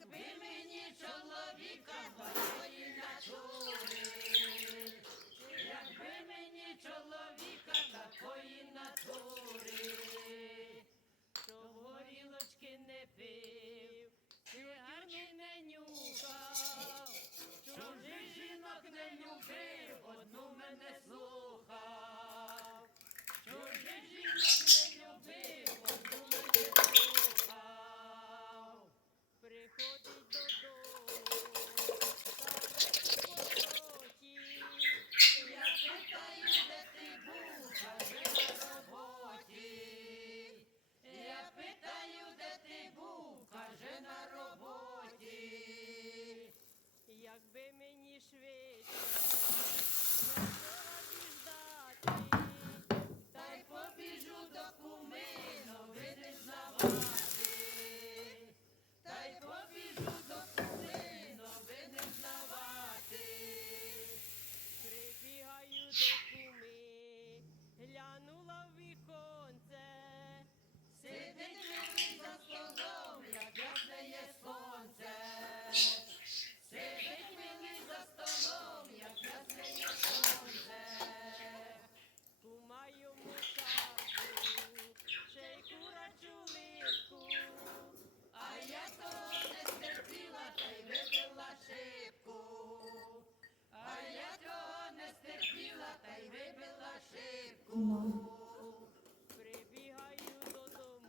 якби мені чоловіка такої натури, якби мені чоловіка такої натури, то горілочки не пив, цигарки не нюхав, чужих жінок не любив, одну мене слухав, чужих жінок не.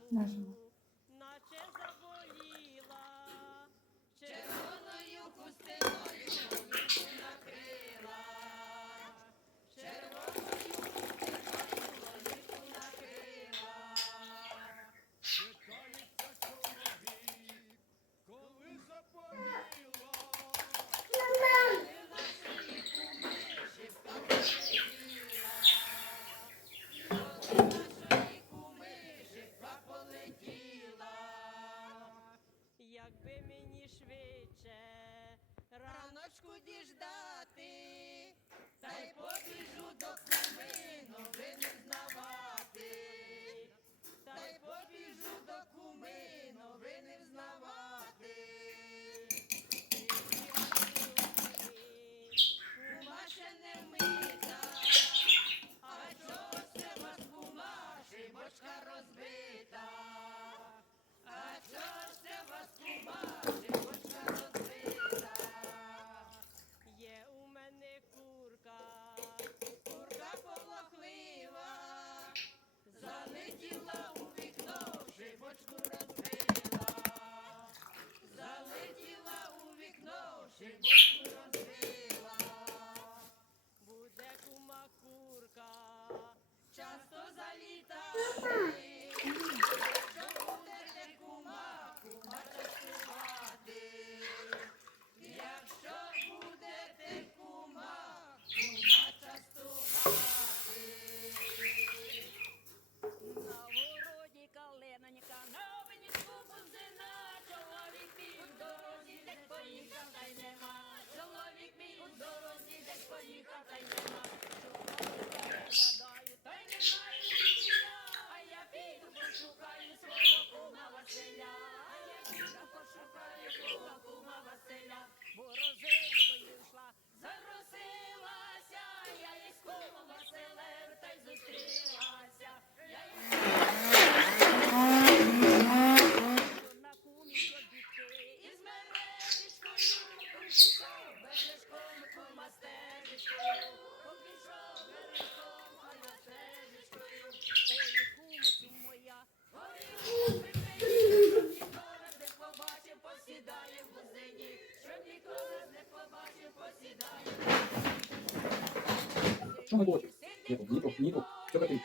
那什么。Василя, я пошукає кума Василя, борозила. Шматочок. Ніток, ніток, ніток. Все котрі.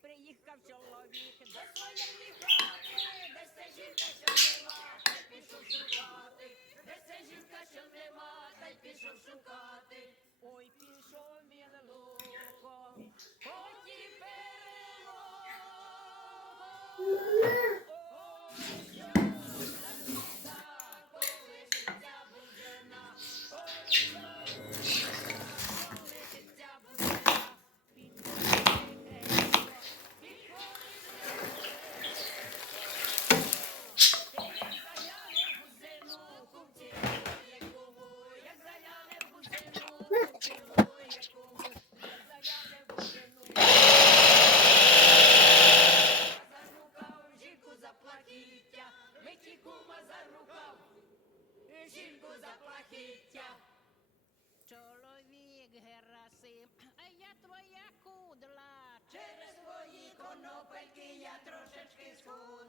Приїхав чоловік до своєї хати, де це жінка, що нема, не пішов шукати, де це жінка, що нема. Та й пішов шукати. Ой, жінку за плахіття. Чоловік Герасим, а я твоя кудла. Через твої конопельки я трошечки схудла.